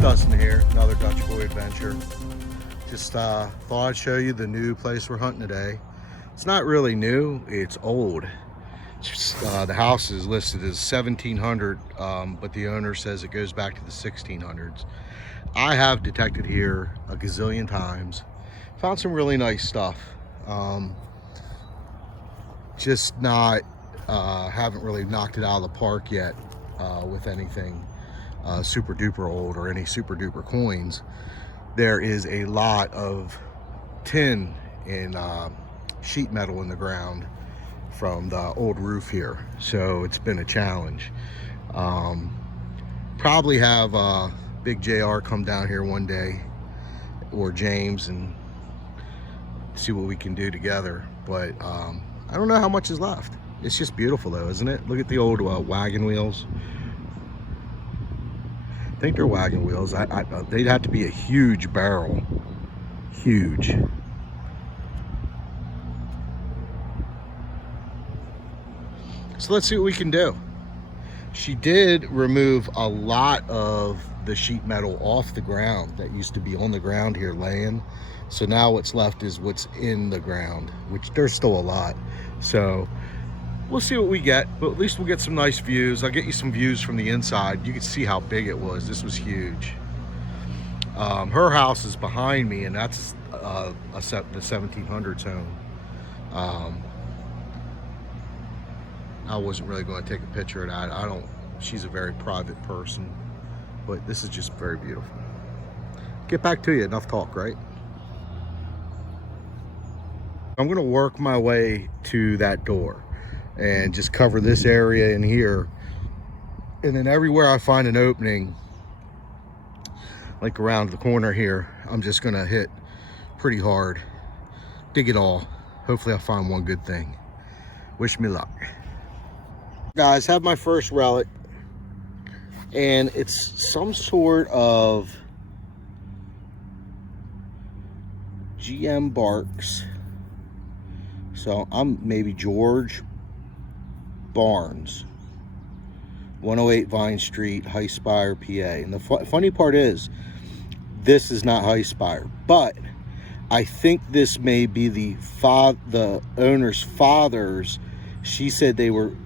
Dustin here, another Dutch Boy adventure. Just thought I'd show you the new place we're hunting today. It's not really new, it's old. The house is listed as 1700, but the owner says it goes back to the 1600s. I have detected here a gazillion times. Found some really nice stuff. Just not, haven't really knocked it out of the park yet with anything super duper old or any super duper coins. There is a lot of tin and sheet metal in the ground from the old roof here, so it's been a challenge. Probably have Big JR come down here one day, or James, and see what we can do together. But I don't know how much is left. It's just beautiful though, isn't it? Look at the old wagon wheels. I think they're wagon wheels. They'd have to be a huge barrel. Huge. So let's see what we can do. She did remove a lot of the sheet metal off the ground that used to be on the ground here laying. So now what's left is what's in the ground, which there's still a lot. So we'll see what we get, but at least we'll get some nice views. I'll get you some views from the inside. You can see how big it was. This was huge. Her house is behind me, and that's the 1700s home. I wasn't really going to take a picture of that. She's a very private person, but this is just very beautiful. Get back to you, enough talk, right? I'm going to work my way to that door and just cover this area in here, and then everywhere I find an opening, like around the corner here, I'm just gonna hit pretty hard, dig it all. Hopefully I'll find one good thing. Wish me luck. Guys, have my first relic, and it's some sort of GM Barks. So I'm maybe George Barnes, 108 Vine Street, High Spire, PA. And the funny part is, this is not High Spire, but I think this may be the owner's father's. She said they were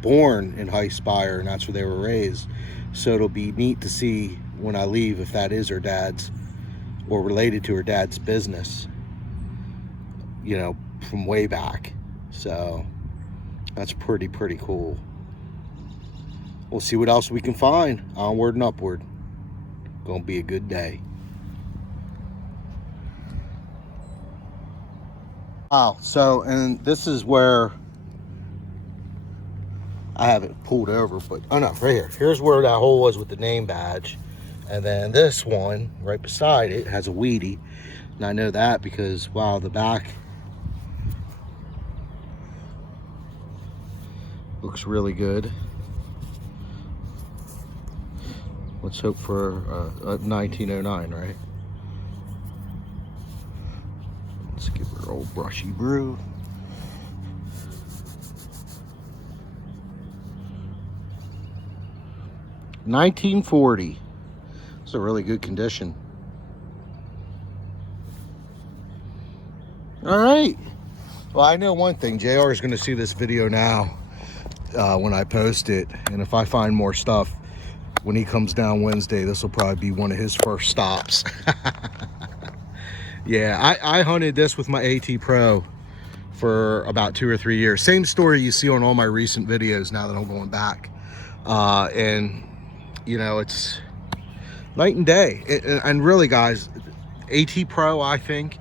born in High Spire, and that's where they were raised. So it'll be neat to see when I leave if that is her dad's, or related to her dad's business, you know, from way back. So that's pretty cool. We'll see what else we can find. Onward and upward. Gonna be a good day. Wow. So, and this is where I have it pulled over, but oh no, right here. Here's where that hole was with the name badge. And then this one right beside it has a weedy. And I know that because, wow, the back looks really good. Let's hope for a 1909, right? Let's give her an old brushy brew. $1940. It's a really good condition. All right. Well, I know one thing. JR is going to see this video now when I post it, and if I find more stuff when he comes down Wednesday, this will probably be one of his first stops. Yeah, I hunted this with my AT Pro for about 2 or 3 years. Same story you see on all my recent videos now that I'm going back. And, you know, it's night and day. And really, guys, AT Pro, I think,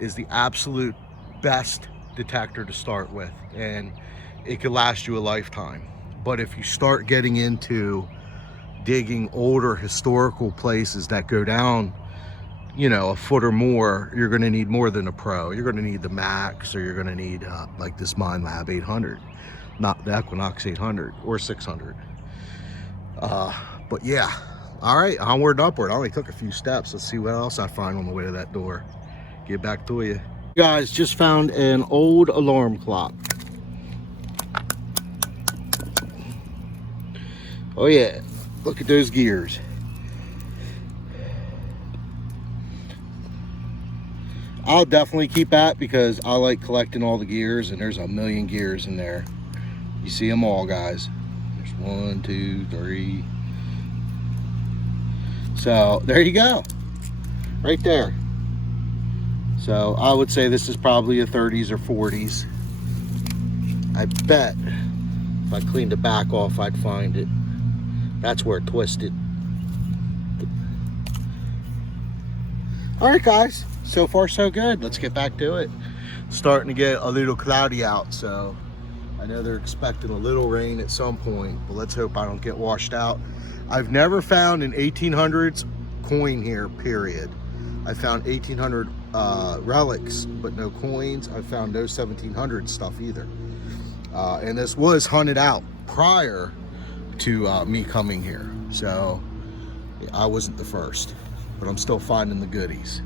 is the absolute best detector to start with. And it could last you a lifetime. But if you start getting into digging older historical places that go down, you know, a foot or more, you're going to need more than a Pro. You're going to need the Max, or you're going to need like this Mind Lab 800, not the Equinox 800 or 600. But yeah, all right, onward and upward. I only took a few steps. Let's see what else I find on the way to that door. Get back to you. Guys, just found an old alarm clock. Oh yeah, look at those gears. I'll definitely keep that because I like collecting all the gears, and there's a million gears in there. You see them all, guys. There's 1, 2, 3. So there you go, right there. So I would say this is probably a 30s or 40s. I bet if I cleaned the back off, I'd find it. That's where it twisted. All right, guys, so far so good. Let's get back to it. It's starting to get a little cloudy out, so I know they're expecting a little rain at some point, but let's hope I don't get washed out. I've never found an 1800s coin here, period. I found 1800 relics, but no coins. I found no 1700 stuff either. And this was hunted out prior to me coming here, so I wasn't the first, but I'm still finding the goodies.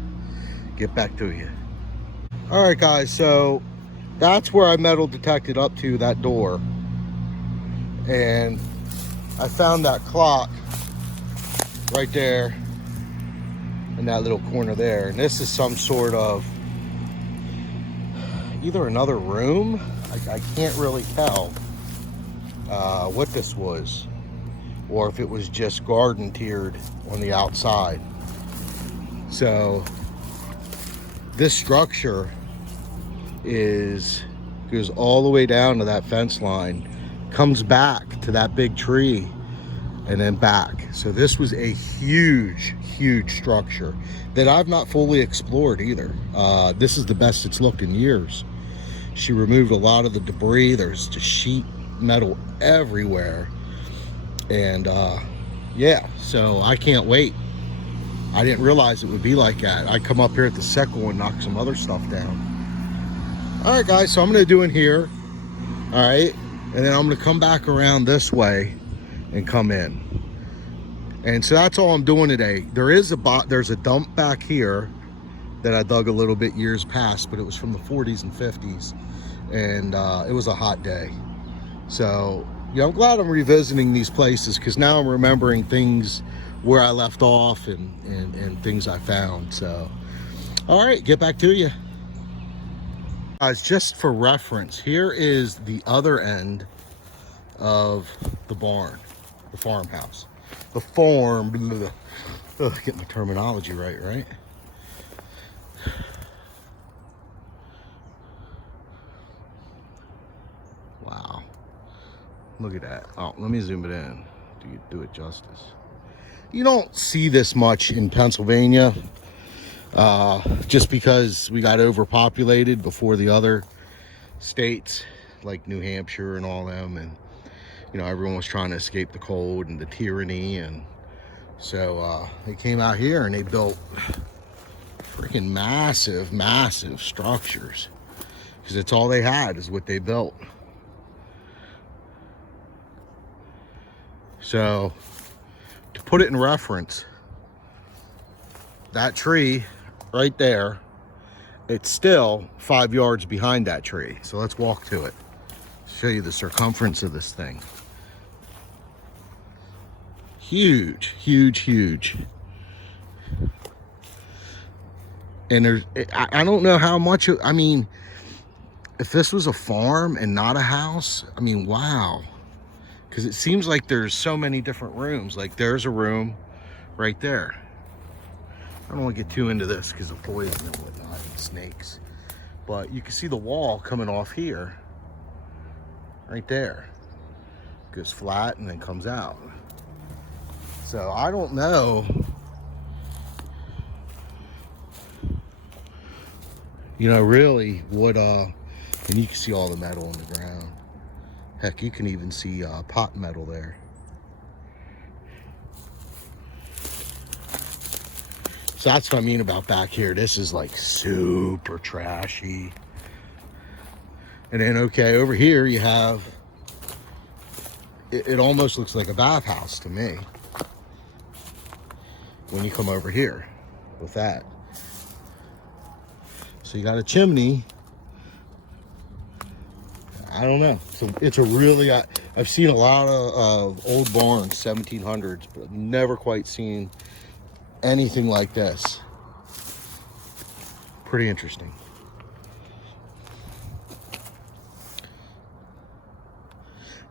Get back to you. All right, guys, so that's where I metal detected up to that door, and I found that clock right there in that little corner there, and this is some sort of either another room. I can't really tell what this was, or if it was just garden tiered on the outside. So this structure goes all the way down to that fence line, comes back to that big tree, and then back. So this was a huge structure that I've not fully explored either. This is the best it's looked in years. She removed a lot of the debris. There's just sheet metal everywhere, and yeah, so I can't wait. I didn't realize it would be like that. I come up here at the second one, knock some other stuff down. All right, guys, so I'm gonna do in here, all right, and then I'm gonna come back around this way and come in. And so that's all I'm doing today. There's a dump back here that I dug a little bit years past, but it was from the 40s and 50s, and it was a hot day. So yeah, I'm glad I'm revisiting these places, because now I'm remembering things where I left off and things I found. So all right, get back to you guys. Just for reference, here is the other end of the barn, the farmhouse, the farm. Get my terminology right. Wow, look at that. Oh, let me zoom it in. Do it justice. You don't see this much in Pennsylvania, just because we got overpopulated before the other states like New Hampshire and all them, and you know, everyone was trying to escape the cold and the tyranny, and so they came out here and they built freaking massive structures, because it's all they had is what they built. So to put it in reference, that tree right there, it's still 5 yards behind that tree. So let's walk to it, show you the circumference of this thing. Huge. And I don't know how much, I mean, if this was a farm and not a house, I mean, wow. Because it seems like there's so many different rooms. Like there's a room right there. I don't want to get too into this because of poison and whatnot and snakes. But you can see the wall coming off here, right there. Goes flat and then comes out. So I don't know, you know, really what, and you can see all the metal on the ground. Heck, you can even see pot metal there. So that's what I mean about back here. This is like super trashy. And then, okay, over here you have, it almost looks like a bathhouse to me when you come over here with that. So you got a chimney. I don't know. So it's a really, I've seen a lot of old barns, 1700s, but I've never quite seen anything like this. Pretty interesting.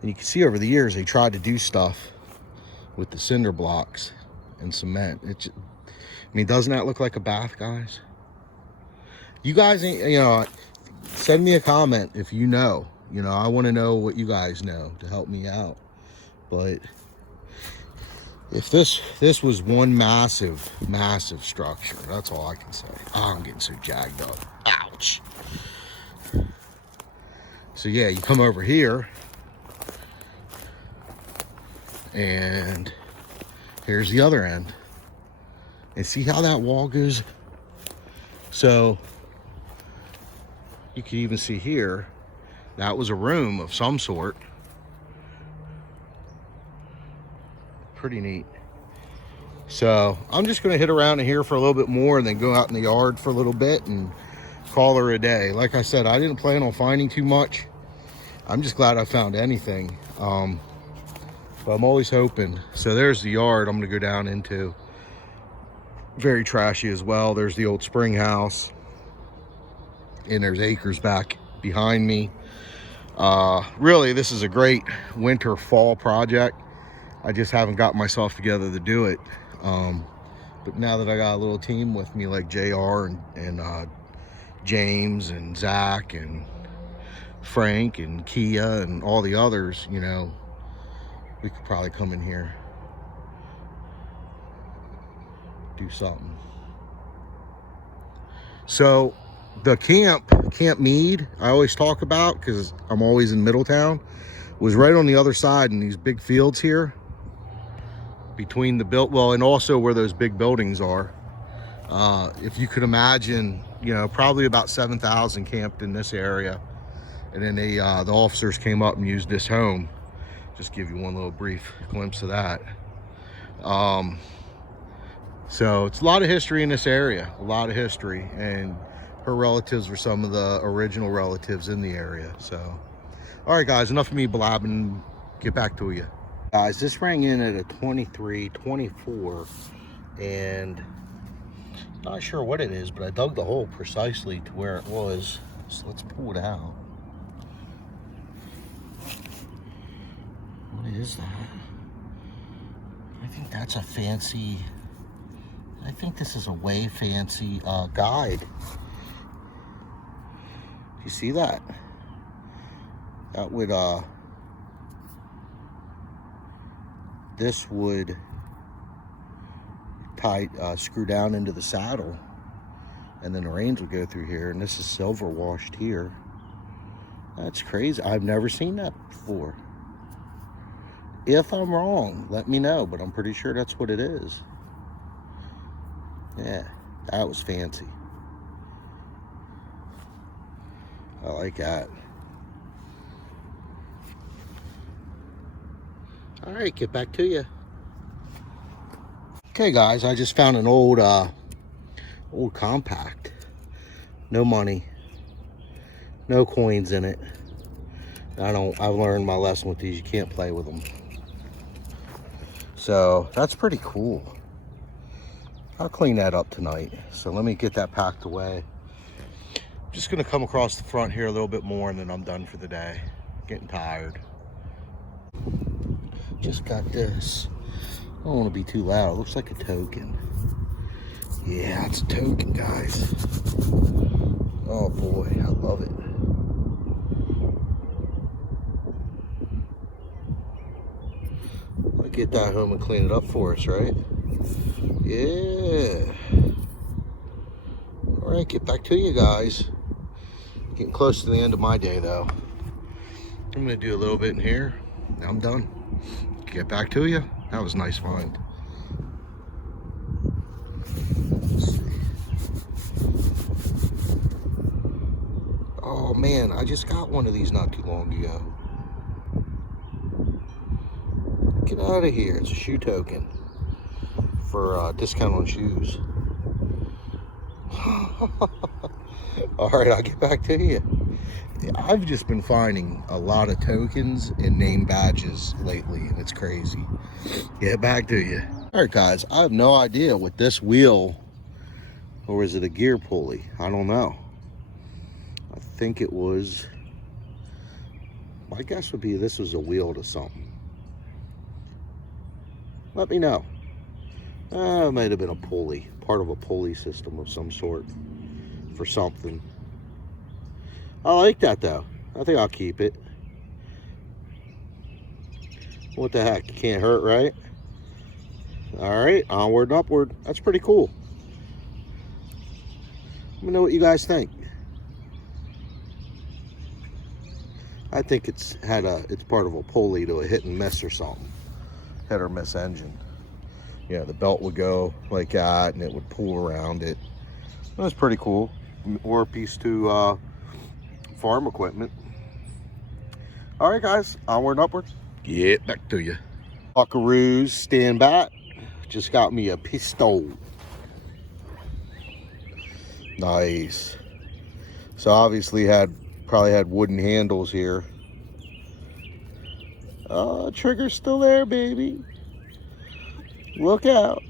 And you can see over the years they tried to do stuff with the cinder blocks and cement. I mean, doesn't that look like a bath, guys? You guys, you know, send me a comment if you know. You know, I want to know what you guys know to help me out. But if this was one massive structure, that's all I can say. Oh, I'm getting so jagged up. Ouch. So yeah, you come over here, and here's the other end. And see how that wall goes? So you can even see here, that was a room of some sort. Pretty neat. So I'm just gonna hit around in here for a little bit more and then go out in the yard for a little bit and call her a day. Like I said, I didn't plan on finding too much. I'm just glad I found anything. But I'm always hoping. So there's the yard I'm gonna go down into. Very trashy as well. There's the old spring house. And there's acres back behind me. Really, this is a great winter fall project. I just haven't got myself together to do it. But now that I got a little team with me like JR and James and Zach and Frank and Kia and all the others, you know, we could probably come in here, do something. So the Camp Mead I always talk about, because I'm always in Middletown, was right on the other side in these big fields here between the well, and also where those big buildings are. If you could imagine, you know, probably about 7,000 camped in this area, and then the officers came up and used this home. Just give you one little brief glimpse of that. So it's a lot of history in this area, a lot of history, and her relatives were some of the original relatives in the area. So, all right, guys, enough of me blabbing. Get back to you. Guys, this rang in at a 23-24, and not sure what it is, but I dug the hole precisely to where it was. So let's pull it out. What is that? I think that's a fancy, I think this is a way fancy guide. You see that? That would, this would tie, screw down into the saddle, and then the reins would go through here, and this is silver washed here. That's crazy. I've never seen that before. If I'm wrong, let me know, but I'm pretty sure that's what it is. Yeah, that was fancy. I like that. All right, get back to you. Okay, guys, I just found an old compact. No money, no coins in it. I've learned my lesson with these. You can't play with them. So that's pretty cool. I'll clean that up tonight. So let me get that packed away. I'm just gonna come across the front here a little bit more, and then I'm done for the day. Getting tired. Just got this. I don't want to be too loud. It looks like a token. Yeah, it's a token, guys. Oh boy, I love it. I'll get that home and clean it up for us, right? Yeah. All right, get back to you guys. Getting close to the end of my day, though. I'm gonna do a little bit in here. I'm done. Get back to you. That was a nice find. Let's see. Oh man, I just got one of these not too long ago. Get out of here. It's a shoe token for discount on shoes. All right, I'll get back to you. I've just been finding a lot of tokens and name badges lately, and it's crazy. Get back to you. All right, guys, I have no idea what this wheel Or was it a gear pulley? I don't know. I think it was, my guess would be this was a wheel to something. Let me know. It might have been a pulley, part of a pulley system of some sort for something. I like that though. I think I'll keep it. What the heck? Can't hurt, right? All right, onward and upward. That's pretty cool. Let me know what you guys think. I think it's part of a pulley to a hit and miss or something. Hit or miss engine. Yeah, the belt would go like that and it would pull around it. That's pretty cool. Or a piece to farm equipment. All right, guys, onward and upward. Get back to you. Buckaroos, stand back. Just got me a pistol. Nice. So obviously probably had wooden handles here. Oh, trigger's still there, baby. Look out.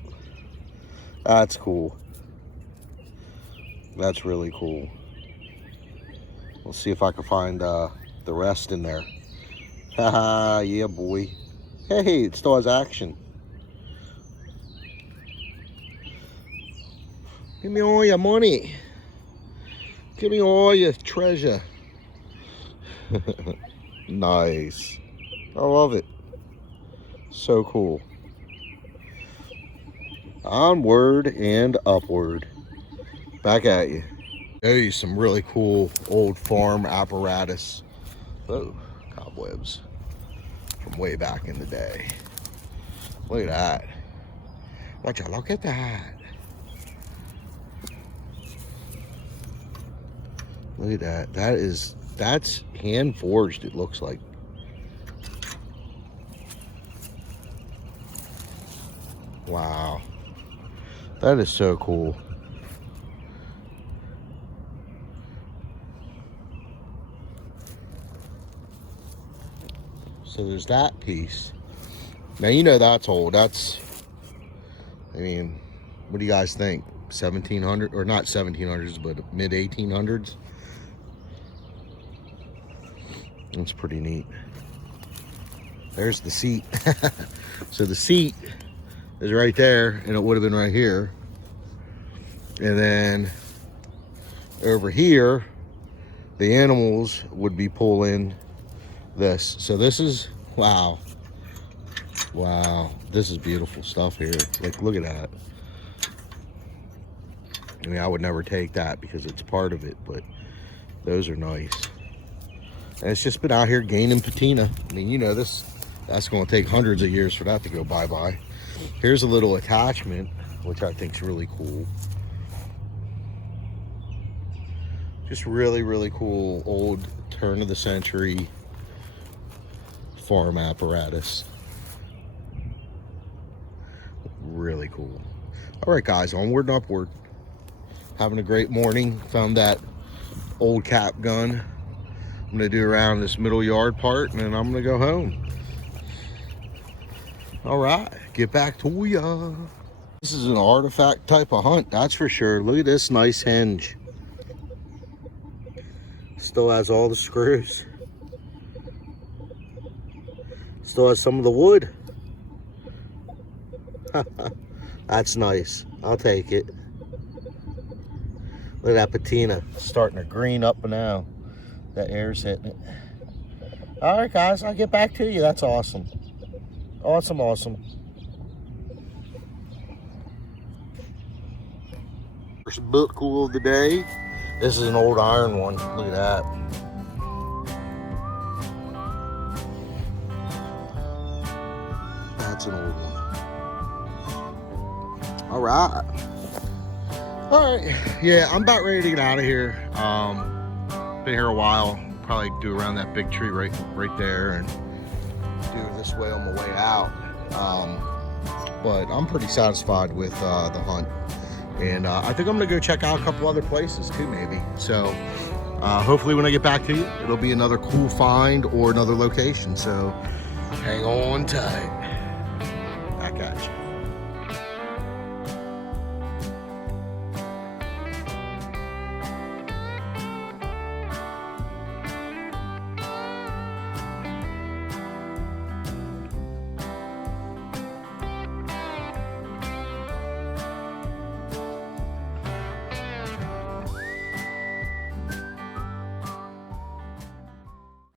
That's cool. That's really cool. We'll see if I can find the rest in there. Haha, yeah, boy. Hey, it still has action. Give me all your money. Give me all your treasure. Nice. I love it. So cool. Onward and upward. Back at you. Hey, some really cool old farm apparatus. Oh, cobwebs from way back in the day. Look at that. Would you look at that? Look at that. That's hand forged, it looks like. Wow. That is so cool. So there's that piece. Now, you know that's old. That's, I mean, what do you guys think? 1700, or not 1700s, but mid 1800s? That's pretty neat. There's the seat. So the seat is right there, and it would have been right here. And then over here, the animals would be pulling this. So this is, wow. Wow, this is beautiful stuff here. Like, look at that. I mean, I would never take that because it's part of it, but those are nice. And it's just been out here gaining patina. I mean, you know, that's going to take hundreds of years for that to go bye-bye. Here's a little attachment, which I think is really cool. Just really, really cool old turn of the century farm apparatus. Really cool. All right, guys, onward and upward. Having a great morning. Found that old cap gun. I'm gonna do around this middle yard part, and then I'm gonna go home. All right, get back to ya. This is an artifact type of hunt, that's for sure. Look at this nice hinge. Still has all the screws. Still has some of the wood. That's nice. I'll take it. Look at that patina starting to green up now. That air's hitting it. All right, guys, I'll get back to you. That's awesome. Awesome, awesome. First book cool of the day. This is an old iron one. Look at that. That's an old one. All right. All right. Yeah, I'm about ready to get out of here. Been here a while. Probably do around that big tree right there, and do it this way on my way out. But I'm pretty satisfied with the hunt, and I think I'm gonna go check out a couple other places too, maybe. So hopefully when I get back to you, it'll be another cool find or another location. So hang on tight.